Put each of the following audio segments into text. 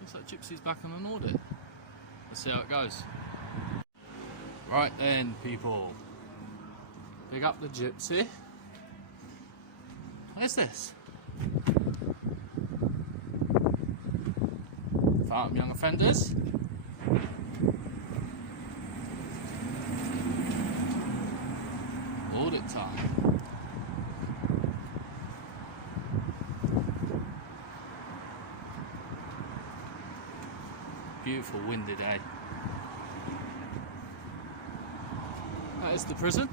Looks like Gypsy's back on an audit. Let's see how it goes. Right then, people. Pick up the Gypsy. What is this? Feltham Young Offenders. Audit time. Beautiful windy day. That is the prison.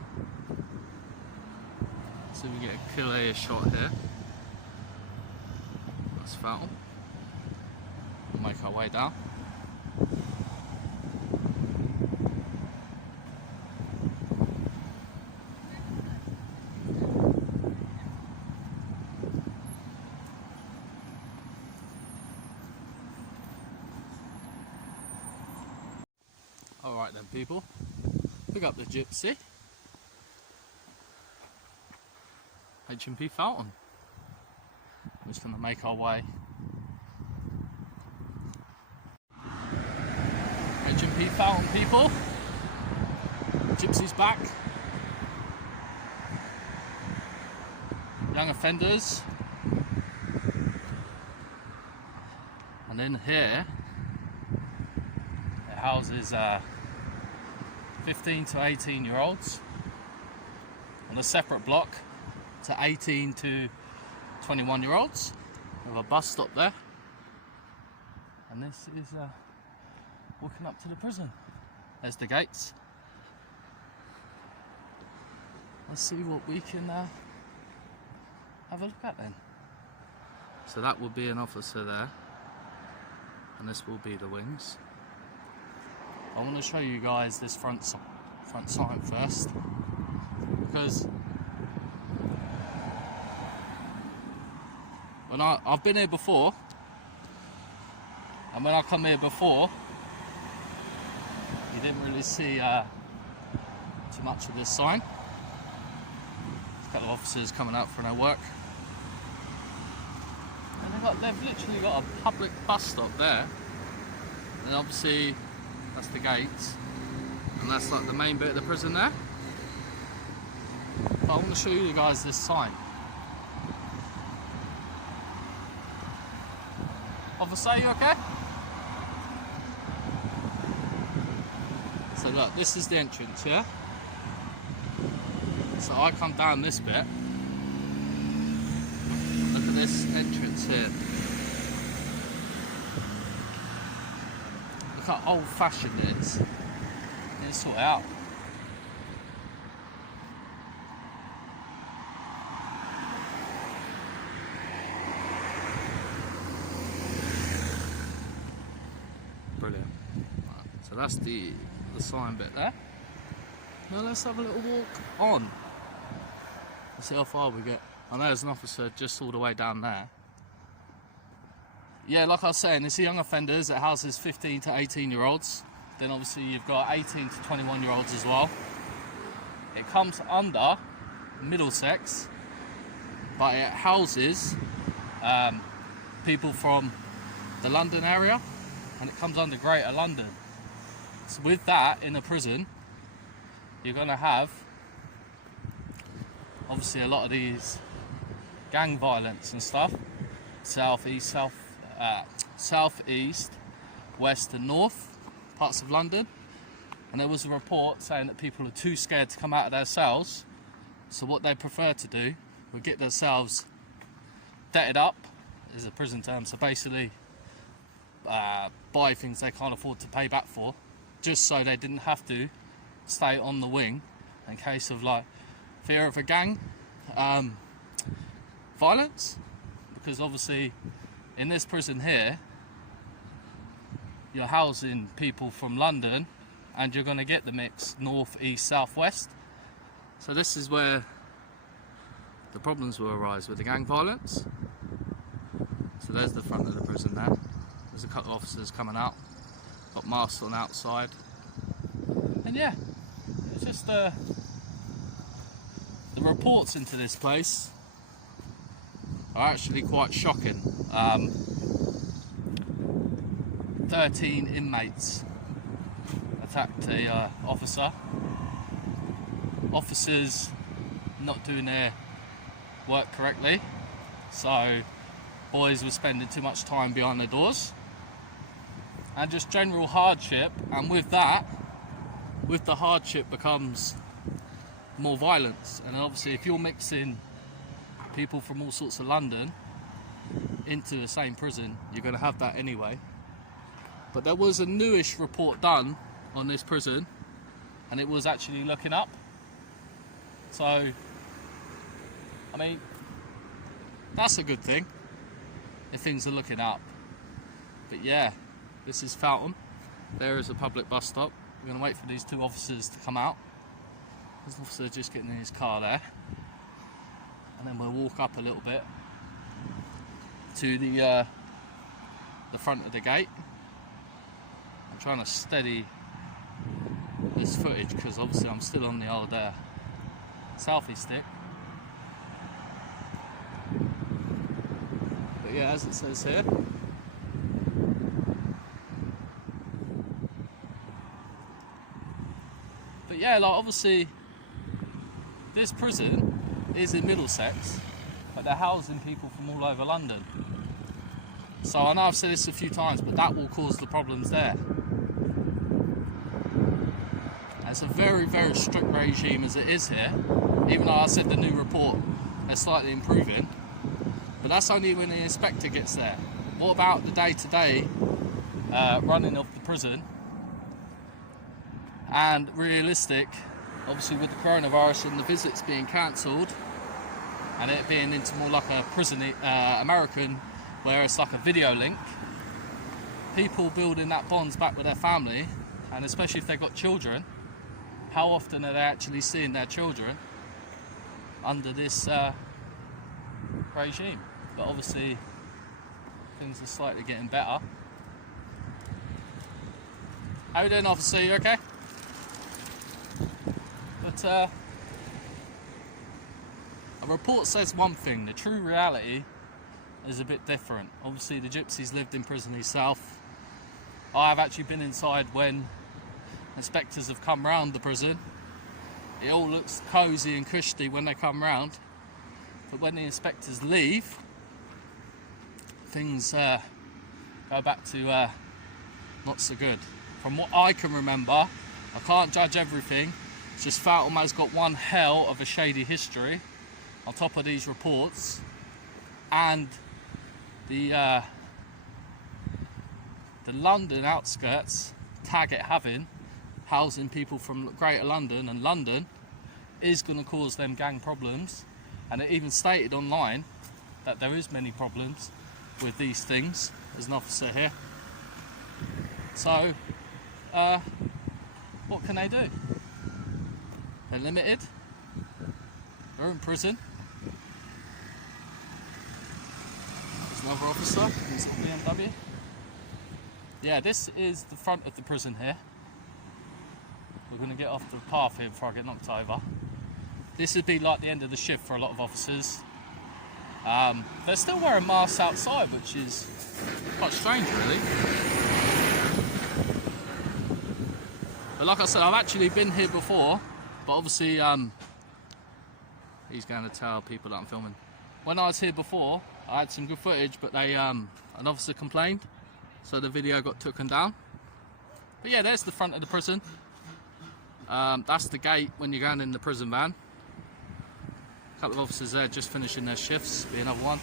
So we get a clear shot here. That's Feltham. We'll make our way down. Alright then, people. Pick up the Gypsy. HMP Fountain. We're just going to make our way. HMP Fountain, people. Gypsy's back. Young offenders. And in here, it houses 15 to 18 year olds on a separate block to 18 to 21 year olds. We have a bus stop there, and this is walking up to the prison. There's the gates. Let's see what we can have a look at then. So that will be an officer there, and this will be the wings. I want to show you guys this front sign first, because when I've been here before, and when I come here before, you didn't really see too much of this sign. There's a couple of officers coming out for their work, and they've literally got a public bus stop there, and obviously that's the gates, and that's like the main bit of the prison there. But I want to show you guys this sign. Officer, you okay? So look, this is the entrance here. So I come down this bit. Look at this entrance here. Look how old fashioned it is. Need to sort it out. Brilliant. Right, so that's the sign bit there. Now let's have a little walk on. Let's see how far we get. I know there's an officer just all the way down there. Yeah, like I was saying, it's the young offenders. It houses 15 to 18 year olds. Then obviously you've got 18 to 21 year olds as well. It comes under Middlesex, but it houses people from the London area, and it comes under Greater London. So with that, in a prison, you're going to have obviously a lot of these gang violence and stuff. Southeast, west and north parts of London. And there was a report saying that people are too scared to come out of their cells, so what they prefer to do would get themselves debted up, is a prison term, so basically buy things they can't afford to pay back for, just so they didn't have to stay on the wing in case of like fear of a gang violence. Because obviously in this prison here you're housing people from London, and you're going to get the mix north, east, south, west. So this is where the problems will arise with the gang violence. So there's the front of the prison there. There's a couple of officers coming out, got masks on outside, and yeah, it's just the reports into this place are actually quite shocking. 13 inmates attacked a officer. Officers not doing their work correctly, so boys were spending too much time behind their doors, and just general hardship. And with that, with the hardship becomes more violence. And obviously if you're mixing people from all sorts of London into the same prison, you're going to have that anyway. But there was a newish report done on this prison, and it was actually looking up. So, I mean, that's a good thing if things are looking up. But yeah, this is Feltham. There is a public bus stop. We're going to wait for these two officers to come out. This officer just getting in his car there, and then we'll walk up a little bit to the front of the gate. I'm trying to steady this footage because obviously I'm still on the old selfie stick. But yeah, as it says here, but yeah, like obviously this prison is in Middlesex, but they're housing people from all over London. So I know I've said this a few times, but that will cause the problems there. And it's a very, very strict regime as it is here, even though I said the new report they're slightly improving. But that's only when the inspector gets there. What about the day-to-day running of the prison? And realistic, obviously with the coronavirus and the visits being cancelled, and it being into more like a prison American, where it's like a video link, people building that bonds back with their family, and especially if they've got children, how often are they actually seeing their children under this regime? But obviously things are slightly getting better. How you doing, officer? You okay? But a report says one thing, the true reality is a bit different. Obviously the Gypsy's lived in prison himself. I have actually been inside when inspectors have come round the prison. It all looks cosy and cushy when they come round, but when the inspectors leave, things go back to not so good. From what I can remember, I can't judge everything, it's just Feltham has got one hell of a shady history on top of these reports, and the London outskirts tag it having housing people from Greater London, and London is going to cause them gang problems. And it even stated online that there is many problems with these things. There's an officer here. So what can they do? They're limited, they're in prison. There's another officer in his BMW. Yeah, this is the front of the prison here. We're going to get off the path here before I get knocked over. This would be like the end of the shift for a lot of officers. They're still wearing masks outside, which is quite strange really. But like I said, I've actually been here before, but obviously he's going to tell people that I'm filming. When I was here before, I had some good footage, but they an officer complained, so the video got taken down. But yeah, there's the front of the prison. That's the gate when you're going in the prison van. A couple of officers there just finishing their shifts, be another one.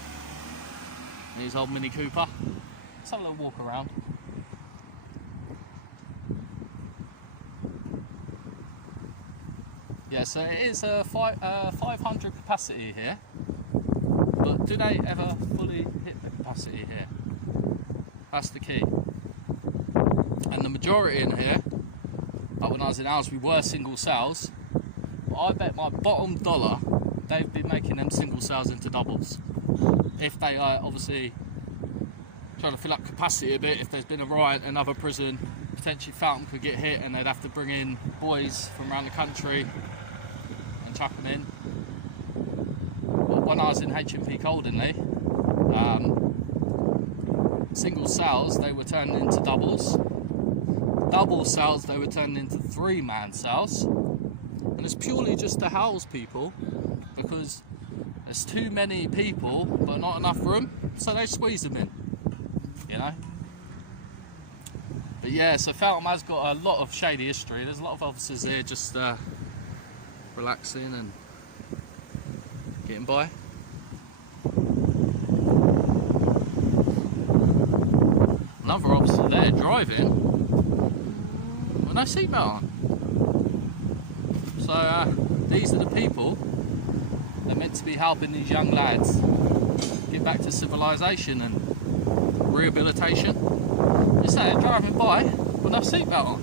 And his old Mini Cooper. Let's have a little walk around. Yeah, so it is a 500 capacity here. But do they ever fully hit the capacity here? That's the key. And the majority in here, like when I was in ours, we were single cells. But I bet my bottom dollar they've been making them single cells into doubles. If they are obviously trying to fill up capacity a bit, if there's been a riot in another prison, potentially Fountain could get hit and they'd have to bring in boys from around the country and chuck them in. But when I was in HMP Fountain, single cells, they were turned into doubles. Double cells, they were turned into 3-man cells. And it's purely just to house people, because there's too many people but not enough room, so they squeeze them in, you know. But yeah, so Feltham has got a lot of shady history. There's a lot of officers here just relaxing and getting by. Another officer there driving with no seatbelt on. So these are the people that are meant to be helping these young lads get back to civilization and rehabilitation. Just there driving by with no seatbelt on.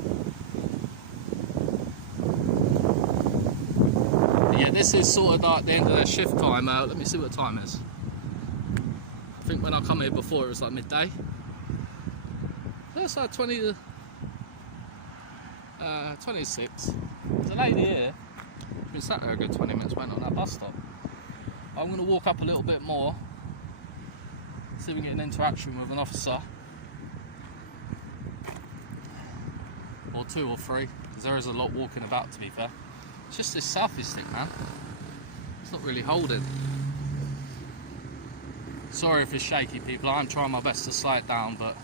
But yeah, this is sort of like the end of their shift time. Let me see what the time is. I think when I come here before it was like midday. That's like 26. There's a lady here. I've been sat there a good 20 minutes waiting on that bus stop. I'm going to walk up a little bit more, see if we can get an interaction with an officer. Or 2 or 3, because there is a lot walking about, to be fair. It's just this selfie stick, man. It's not really holding. Sorry if it's shaky, people. I'm trying my best to slow it down, but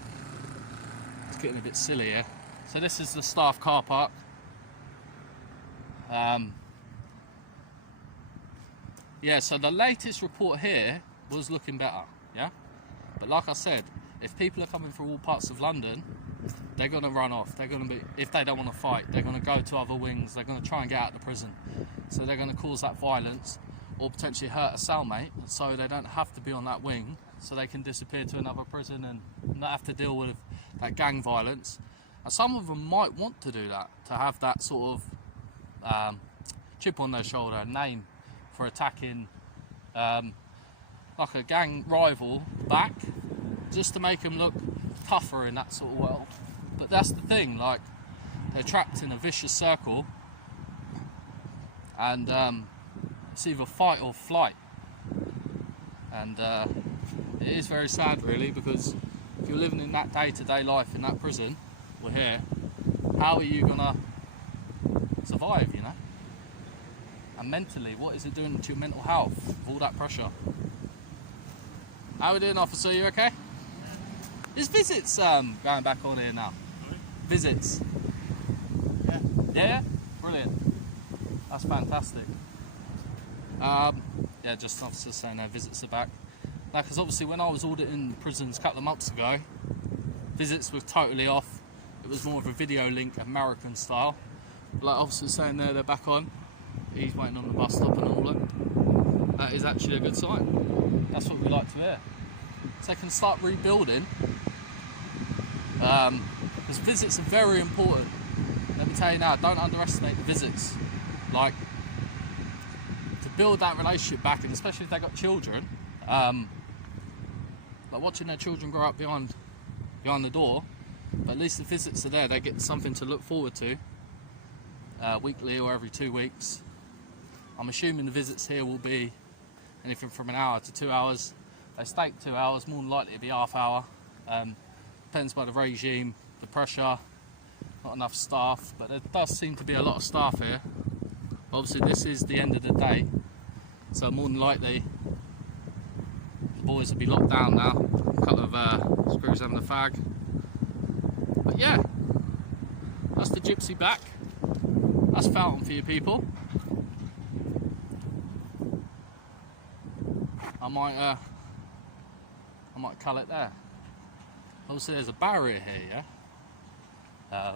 it's getting a bit silly here. So this is the staff car park. Yeah, so the latest report here was looking better, yeah? But like I said, if people are coming from all parts of London, they're going to run off. They're going to be, if they don't want to fight, they're going to go to other wings. They're going to try and get out of the prison. So they're going to cause that violence or potentially hurt a cellmate, so they don't have to be on that wing, so they can disappear to another prison and not have to deal with that gang violence. And some of them might want to do that, to have that sort of chip on their shoulder, name for attacking like a gang rival back, just to make them look tougher in that sort of world. But that's the thing, like, they're trapped in a vicious circle, and it's either fight or flight. And it is very sad, really, because if you're living in that day-to-day life in that prison, we're here, how are you gonna survive, you know? And mentally, what is it doing to your mental health with all that pressure? How are we doing, officer? You okay? Is visits going back on here now? Sorry? Visits? Yeah. Yeah? Brilliant. That's fantastic. Yeah, just officers saying their visits are back. Now, because obviously when I was auditing prisons a couple of months ago, visits were totally off. It was more of a video link, American style. But like officers saying they're back on. He's waiting on the bus stop and all that. That is actually a good sign. That's what we like to hear. So they can start rebuilding. Because visits are very important. Let me tell you now, don't underestimate the visits. Like, to build that relationship back, and especially if they've got children, like watching their children grow up behind the door, but at least the visits are there, they get something to look forward to, weekly or every 2 weeks. I'm assuming the visits here will be anything from an hour to 2 hours. They stake 2 hours, more than likely it'll be half hour. Depends by the regime, the pressure, not enough staff, but there does seem to be a lot of staff here. Obviously this is the end of the day, so more than likely the boys will be locked down now. A couple of screws having a fag. But yeah, that's the Gypsy back. That's Fountain for you people. I might cull it there. Obviously there's a barrier here, yeah?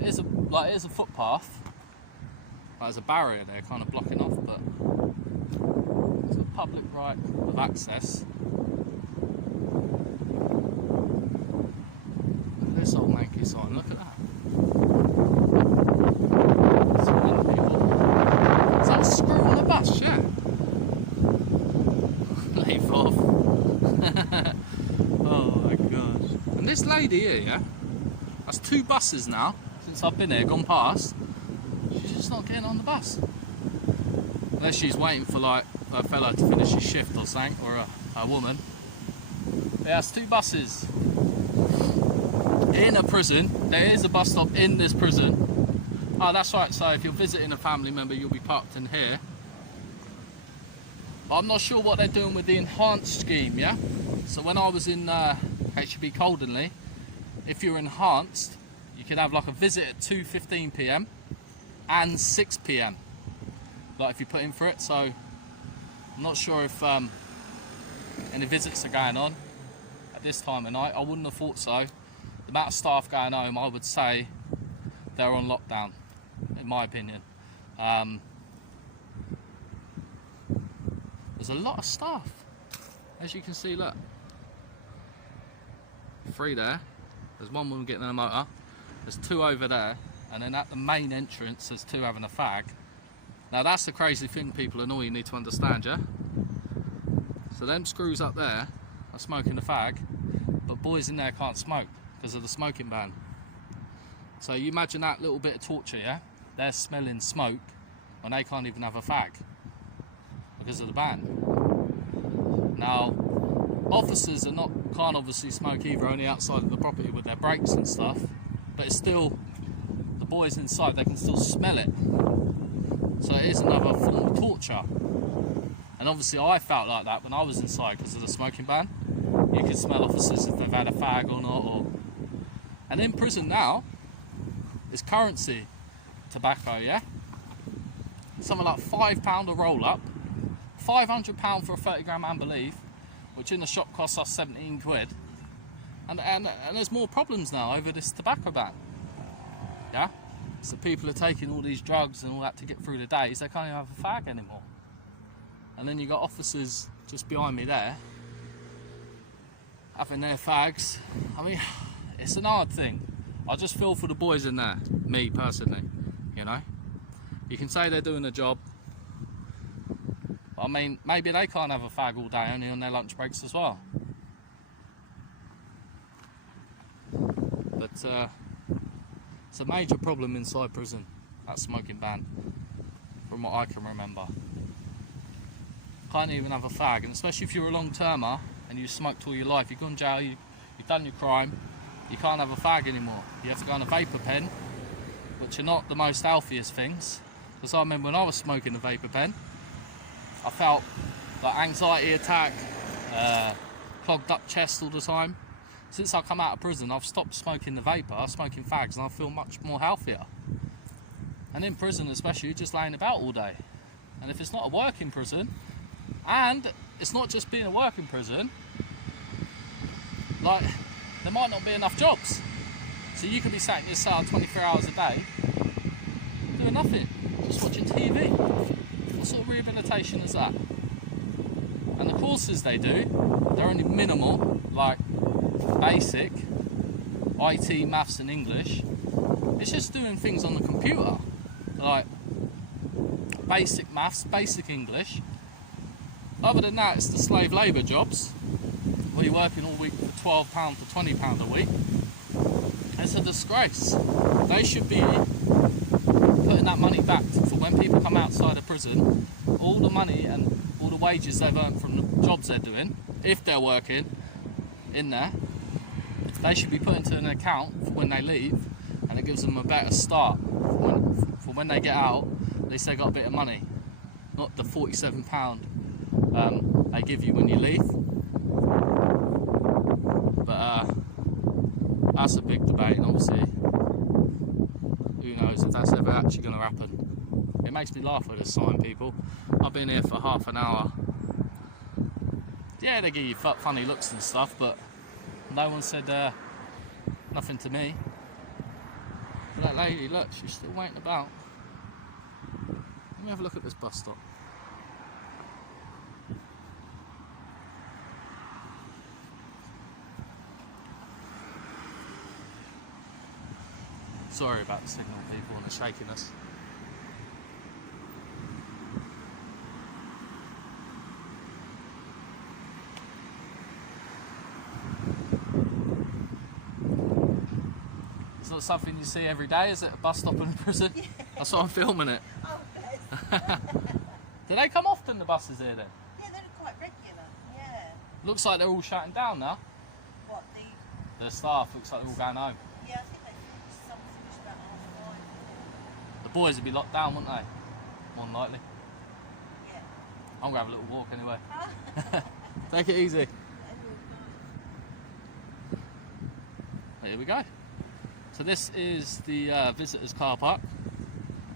It is a footpath. There's a barrier there kind of blocking off, but it's a public right of access. Look at this old manky sign, look at that. Is that a screw on the bus? Yeah. Leave off. Oh my gosh. And this lady here, yeah? That's 2 buses now, since I've been here, gone past. She's just not getting on the bus. Unless she's waiting for like a fella to finish his shift or something, or a woman. It has 2 buses in a prison. There is a bus stop in this prison. Oh, that's right. So if you're visiting a family member, you'll be parked in here. But I'm not sure what they're doing with the enhanced scheme, yeah? So when I was in HMP Coldenley, if you're enhanced, you could have like a visit at 2:15 p.m. and 6 p.m. like if you put in for it. So I'm not sure if any visits are going on at this time of night. I wouldn't have thought so. The amount of staff going home, I would say they're on lockdown, in my opinion. There's a lot of staff, as you can see. Look, 3 there. There's 1 woman getting in a motor. There's 2 over there, and then at the main entrance, there's 2 having a fag. Now that's the crazy thing, people, and all you need to understand, yeah. So them screws up there are smoking a fag, but boys in there can't smoke because of the smoking ban. So you imagine that little bit of torture, yeah? They're smelling smoke and they can't even have a fag because of the ban. Now, officers can't obviously smoke either, only outside of the property with their brakes and stuff, but it's still, the boys inside, they can still smell it. So it is another form of torture. And obviously I felt like that when I was inside because of the smoking ban. You can smell officers if they've had a fag or not. And in prison now, it's currency tobacco, yeah? Something like £5 a roll up, £500 for a 30-gram amber leaf, which in the shop costs us 17 quid. And there's more problems now over this tobacco ban, yeah? So people are taking all these drugs and all that to get through the days, they can't even have a fag anymore. And then you got officers just behind me there, having their fags. I mean, it's an hard thing. I just feel for the boys in there, me personally, you know. You can say they're doing a job. I mean, maybe they can't have a fag all day, only on their lunch breaks as well. But it's a major problem inside prison, that smoking ban, from what I can remember. Can't even have a fag, and especially if you're a long-termer and you smoked all your life, you've gone to jail, you've done your crime, you can't have a fag anymore. You have to go on a vapor pen, which are not the most healthiest things. Because I remember when I was smoking a vapor pen, I felt like anxiety attack, clogged up chest all the time. Since I come out of prison, I've stopped smoking the vapor, I'm smoking fags, and I feel much more healthier. And in prison especially, you're just laying about all day. And if it's not a working prison, and it's not just being a working prison, like, there might not be enough jobs. So you could be sat in your cell 23 hours a day, doing nothing, just watching TV. What sort of rehabilitation is that? And the courses they do, they're only minimal, like basic, IT, maths and English. It's just doing things on the computer, like basic maths, basic English. Other than that, it's the slave labour jobs, where you're working all week for £12 to £20 a week. It's a disgrace. They should be putting that money back for when people come outside of prison. All the money and all the wages they've earned from the jobs they're doing, if they're working in there, they should be put into an account for when they leave, and it gives them a better start for when they get out. At least they got a bit of money, not the £47 they give you when you leave. But that's a big debate, and obviously who knows if that's ever actually going to happen. It makes me laugh with this sign, people. I've been here for half an hour. Yeah, they give you funny looks and stuff, but no one said nothing to me. But that lady, look, she's still waiting about. Let me have a look at this bus stop. Sorry about the signal, people, and the shakiness. It's not something you see every day, is it? A bus stop in a prison? Yeah. That's why I'm filming it. Oh, yes. Do they come often, the buses here then? Yeah, they're quite regular, yeah. Looks like they're all shutting down now. The staff looks like they're all going home. Yeah, I think they finished, some finished about 5:30. The boys would be locked down, wouldn't they? More than likely. Yeah. I'm going to have a little walk anyway. Huh? Take it easy. Here we go. So this is the visitors car park,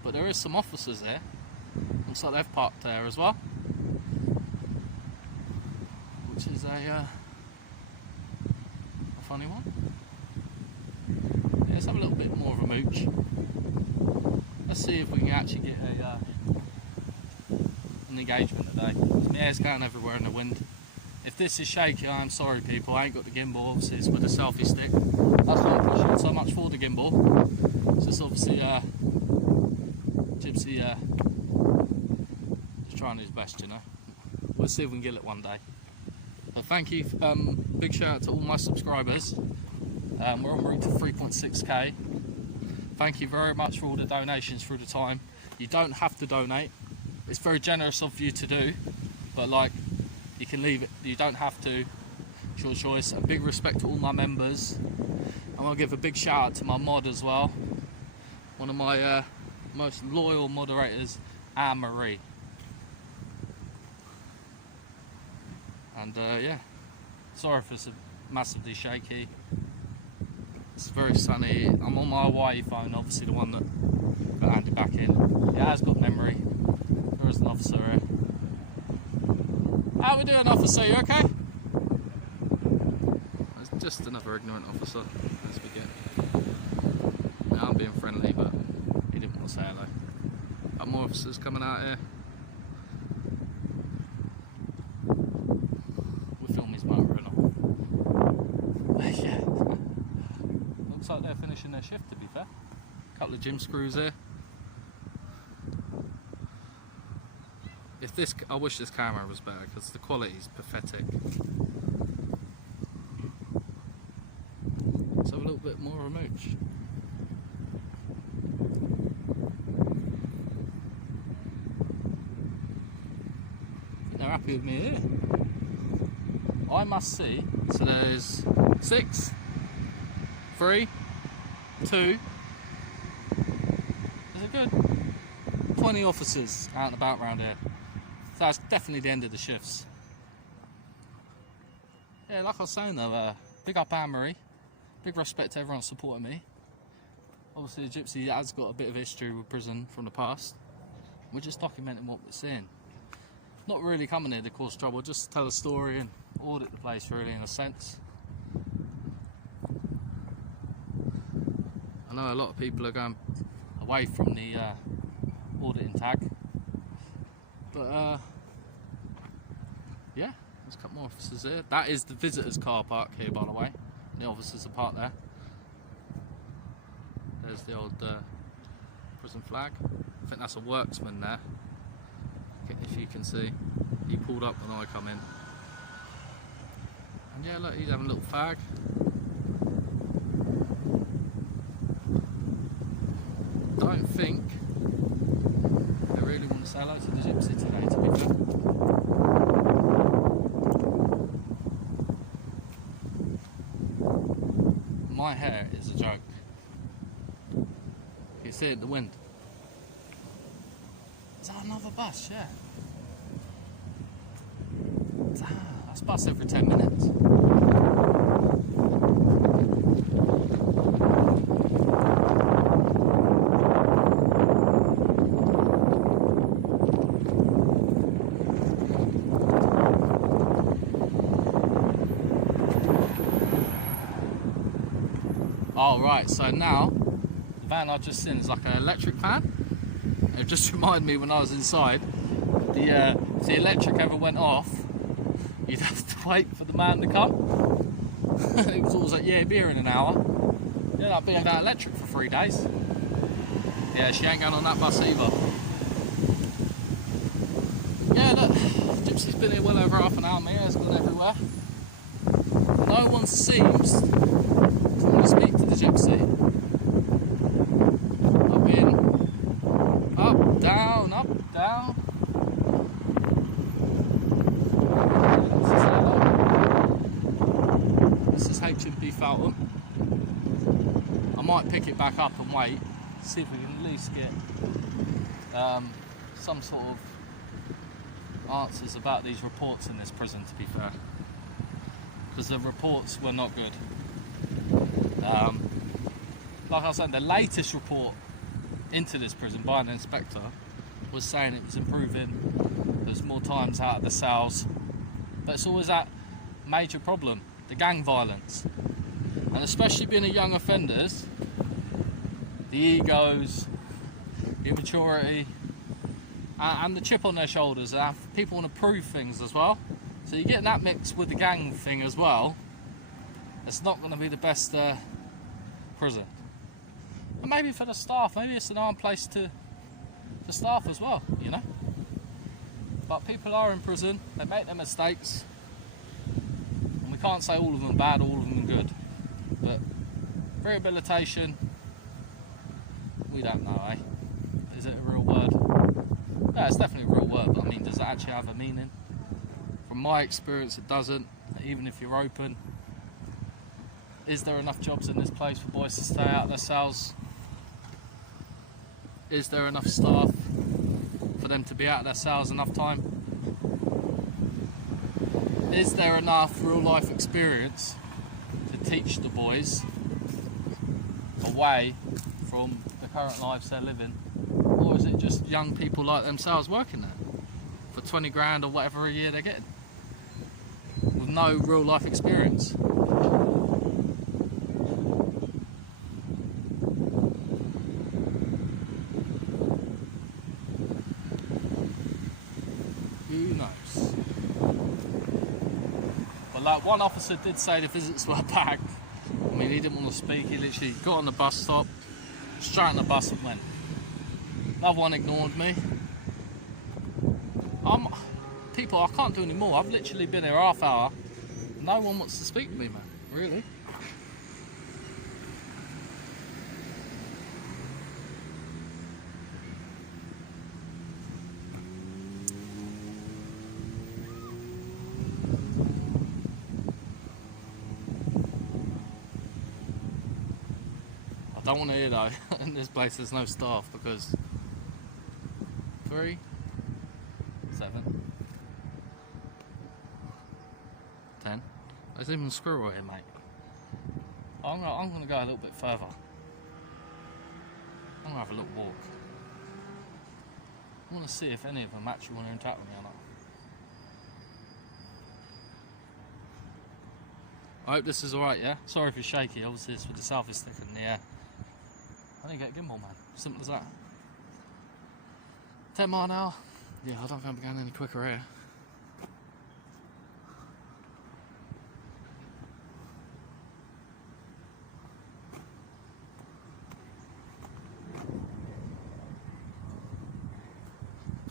but there is some officers there. Looks like they've parked there as well, which is a funny one. Yeah, let's have a little bit more of a mooch. Let's see if we can actually get an engagement today. My hair's going everywhere in the wind. If this is shaky, I am sorry people, I ain't got the gimbal, obviously it's with a selfie stick. That's why I'm pushing so much for the gimbal. So it's obviously Gypsy just trying his best, you know. We'll see if we can get it one day. But thank you, big shout out to all my subscribers. We're en route to 3.6k. Thank you very much for all the donations through the time. You don't have to donate. It's very generous of you to do, but like, you can leave it, you don't have to. It's your choice. And big respect to all my members. I want to give a big shout out to my mod as well. One of my most loyal moderators, Anne-Marie. And yeah, sorry if it's massively shaky. It's very sunny. I'm on my Hawaii phone, obviously the one that got handed back in. It has got memory. There is an officer here. How we doing, officer? You okay? It's just another ignorant officer, as we get. Now I'm being friendly, but he didn't want to say hello. Got more officers coming out here. We'll film his motor and all. Yeah. Looks like they're finishing their shift, to be fair. A couple of gym screws here. If this, I wish this camera was better because the quality is pathetic. Let's have a little bit more of a mooch. I think they're happy with me here. I must see. So there's 6, 3, 2. Is it good? 20 officers out and about around here. So that's definitely the end of the shifts. Yeah, like I was saying though, big up Anne-Marie. Big respect to everyone supporting me. Obviously Gypsy has got a bit of history with prison from the past. We're just documenting what we're seeing. Not really coming here to cause trouble, just tell a story and audit the place really in a sense. I know a lot of people are going away from the auditing tag. But yeah, there's a couple more officers here. That is the visitors car park here, by the way. The officers are parked there. There's the old prison flag. I think that's a worksman there. If you can see, he pulled up when I come in. And yeah, look, he's having a little fag. Don't think I really want to say hello to the Gypsy today, to be fair. My hair is a joke. You see it in the wind. Is that another bus? Yeah. That's a bus every 10 minutes. Oh right, so now the van I've just seen is like an electric van. It just reminded me when I was inside, if the electric ever went off, you'd have to wait for the man to come. It was always like, yeah, be here in an hour. Yeah, I'll be without electric for 3 days. Yeah, she ain't going on that bus either. Yeah, look, Gypsy's been here well over half an hour, my hair's gone everywhere. No one seems to want to speak to the Gypsy. I've been up, down, up, down. this is HMP Fountain. I might pick it back up and wait, see if we can at least get some sort of answers about these reports in this prison, to be fair, because the reports were not good. Like I was saying, the latest report into this prison by an inspector was saying it was improving, there's more times out of the cells, but it's always that major problem, the gang violence, and especially being a young offenders, the egos, the immaturity, and the chip on their shoulders. People want to prove things as well, so you get that mixed with the gang thing as well. It's not going to be the best prison. And maybe for the staff, maybe it's an armed place to staff as well, you know. But people are in prison, they make their mistakes, and we can't say all of them bad, all of them good. But rehabilitation, we don't know, eh? Is it a real word? Yeah, it's definitely a real word, but I mean, does it actually have a meaning? From my experience, it doesn't, even if you're open. Is there enough jobs in this place for boys to stay out of their cells? Is there enough staff for them to be out of their cells enough time? Is there enough real life experience to teach the boys away from the current lives they're living? Or is it just young people like themselves working there for 20 grand or whatever a year they're getting with no real life experience? Who knows? But like one officer did say the visits were back. I mean, he didn't want to speak, he literally got on the bus stop, straight on the bus and went. Another one ignored me. People, I can't do any more. I've literally been here half hour. No one wants to speak to me, man. Really? I don't want to hear though, in this place there's no staff because 3, 7, 10. There's even a squirrel here, mate. I'm gonna go a little bit further. I'm gonna have a little walk. I want to see if any of them actually want to interact with me or not. I hope this is alright, yeah? Sorry if it's shaky, obviously it's with the selfie stick in the air. I need to get a gimbal, man. Simple as that. 10 mile an hour. Yeah, I don't think I'm going any quicker here.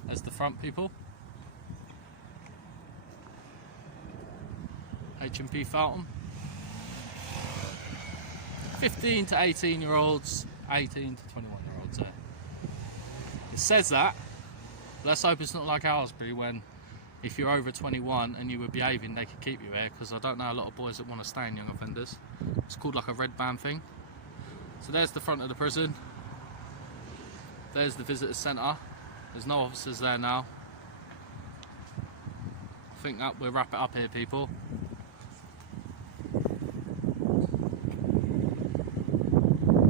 There's the front people. HMP Fountain. 15 to 18 year olds, 18 to 21 year olds there. It says that. Let's hope it's not like Aylesbury when if you're over 21 and you were behaving they could keep you here, because I don't know a lot of boys that want to stay in young offenders. It's called like a red band thing. So there's the front of the prison. There's the visitor centre. There's no officers there now. I think that we'll wrap it up here, people.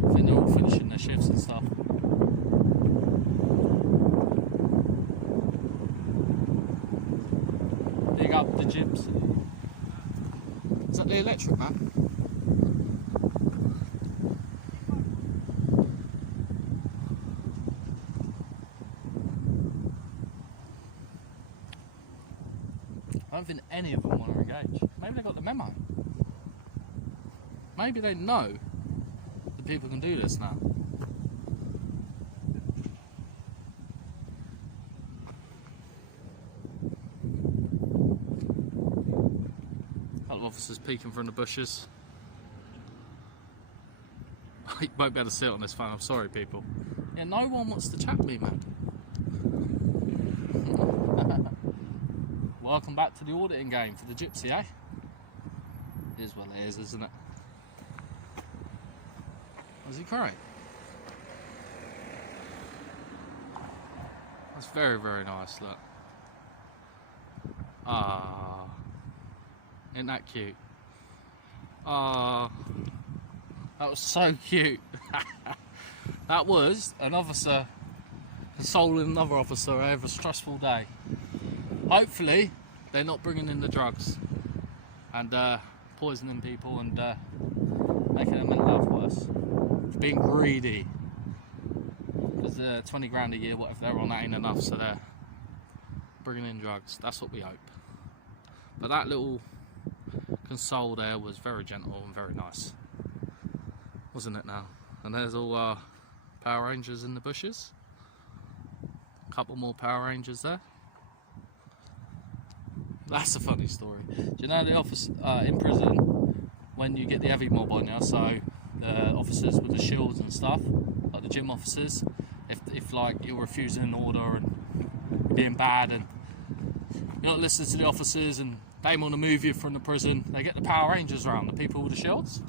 I think they're all finishing their shifts and stuff. Big up the Gypsy. Is that the electric man? I don't think any of them want to engage. Maybe they got the memo. Maybe they know that people can do this now. A lot of officers peeking from the bushes. You won't be able to see it on this phone, I'm sorry people. Yeah, no one wants to chat with me, man. Welcome back to the auditing game for the Gypsy, eh? It is what it is, isn't it? Was he crying? That's very, very nice, look. Ah, isn't that cute? Ah, that was so cute. That was an officer consoling another officer over a stressful day. Hopefully, they're not bringing in the drugs and poisoning people and making their mental health worse. Being greedy. Because 20 grand a year, whatever they're on, that ain't enough, so they're bringing in drugs. That's what we hope. But that little console there was very gentle and very nice, wasn't it now? And there's all Power Rangers in the bushes. A couple more Power Rangers there. That's a funny story. Do you know the office in prison, when you get the heavy mob on you, so the officers with the shields and stuff, like the gym officers, if like you're refusing an order and being bad and you're not listening to the officers and they want to move you from the prison, they get the Power Rangers around, the people with the shields.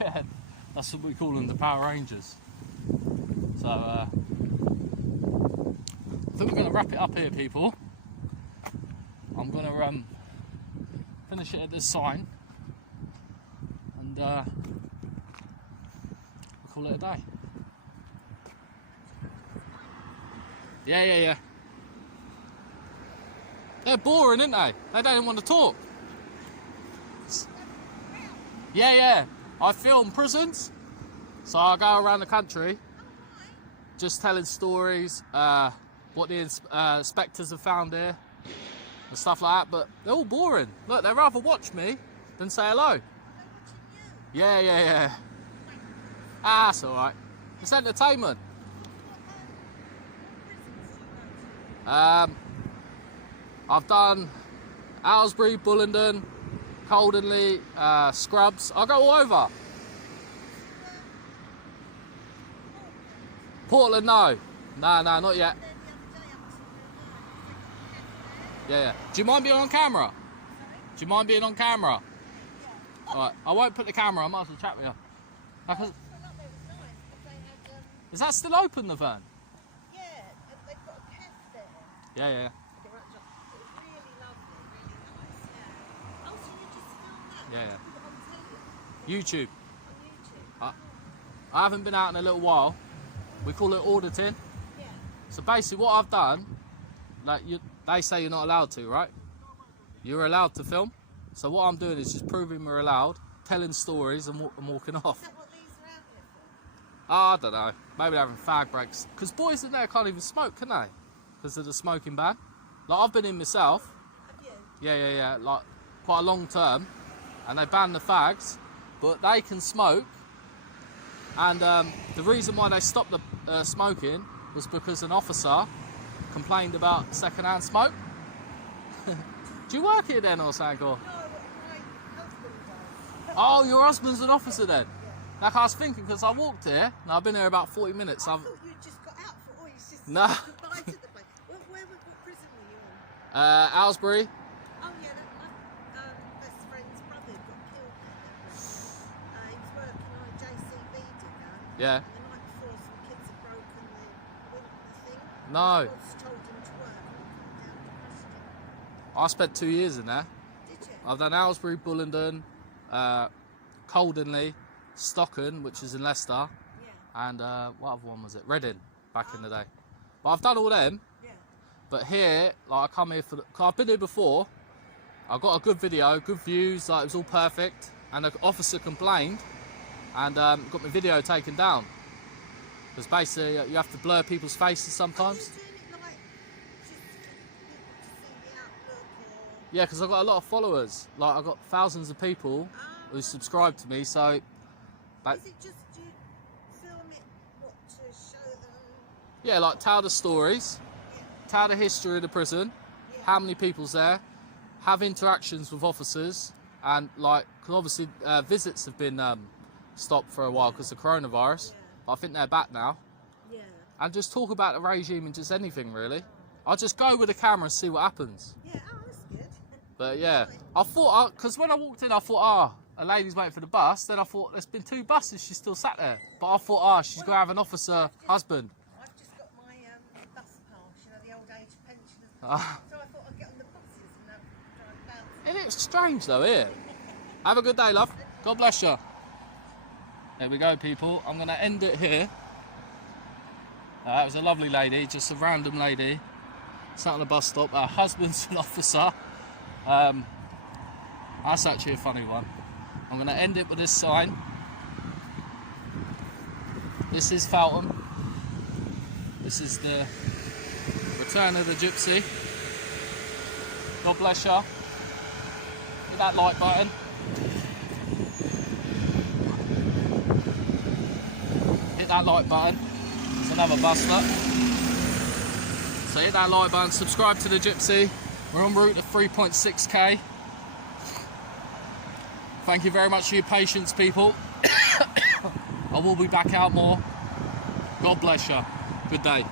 Yeah, that's what we call them, the Power Rangers. So I think we're going to wrap it up here, people. I'm going to finish it at this sign and we'll call it a day. Yeah. They're boring, aren't they? They don't want to talk. Yeah. I film prisons, so I go around the country just telling stories, what the inspectors have found here and stuff like that, but they're all boring. Look, they'd rather watch me than say hello. Yeah. Ah, that's alright. It's entertainment. I've done Aylesbury, Bullingdon, Coldenley, Scrubs. I go all over. Portland, no, not yet. Yeah. Do you mind being on camera? Do you mind being on camera? Alright, I won't put the camera, I might as well chat with you. Is that still open, the van? Yeah, they've got a cafe there. Yeah. It was really lovely, really nice. Yeah. Oh, so you just filmed that? Yeah. On YouTube. On YouTube. I haven't been out in a little while. We call it auditing. Yeah. So basically what I've done, like they say you're not allowed to, right? You're allowed to film. So what I'm doing is just proving we're allowed, telling stories and walking off. Is that what these are out there for? I don't know. Maybe they're having fag breaks. Because boys in there can't even smoke, can they? Because of the smoking ban. Like I've been in myself. Have you? Yeah. Like quite a long term. And they banned the fags. But they can smoke. And the reason why they stopped the smoking was because an officer complained about second-hand smoke. Do you work here then or something? Or? No, my husband does. Oh, your husband's an officer then? Yeah. Like I was thinking, because I walked here, and I've been here about 40 minutes. I thought you just got out for it's just No. goodbye to the place. What prison were you in? Aylesbury. Oh yeah, my best friend's brother got killed there. He was working on a JCB digger. Yeah. And the night before, some kids had broken the thing. No. The boss told him to work and he come down to question. I spent 2 years in there. Did you? I've done Aylesbury, Bullingdon, Coldenley, Stocken, which is in Leicester, Yeah. and what other one was it? Reading, back in the day. But I've done all them. Yeah. But here, like I come here for cause I've been here before. I got a good video, good views, like it was all perfect. And the officer complained and got my video taken down. Because basically you have to blur people's faces sometimes. Are you doing it like just for people to see the outlook or? Yeah, because I've got a lot of followers. Like I've got thousands of people who subscribe to me, so... Like, Is it just you film it, what, to show them? yeah, like tell the stories, tell the history of the prison, how many people's there, have interactions with officers, and like, cause obviously visits have been stopped for a while because of coronavirus. But I think they're back now. Yeah. And just talk about the regime and just anything really. I'll just go with the camera and see what happens. Yeah, oh, that's good. But yeah, I thought, because when I walked in, I thought, a lady's waiting for the bus. Then I thought, there's been 2 buses, she's still sat there. But I thought, she's going to have an officer husband. I've just got my bus pass, you know, the old age pensioners. So I thought I'd get on the buses and drive about. It is strange though, here. Have a good day, love. God bless you. There we go, people. I'm going to end it here. That was a lovely lady, just a random lady. Sat on the bus stop. Her husband's an officer. That's actually a funny one. I'm going to end it with this sign. This is Feltham. This is the return of the Gypsy. God bless you. Hit that like button. Hit that like button. It's another bus look. So hit that like button, subscribe to the Gypsy. We're en route to 3.6k. Thank you very much for your patience, people. I will be back out more. God bless you. Good day.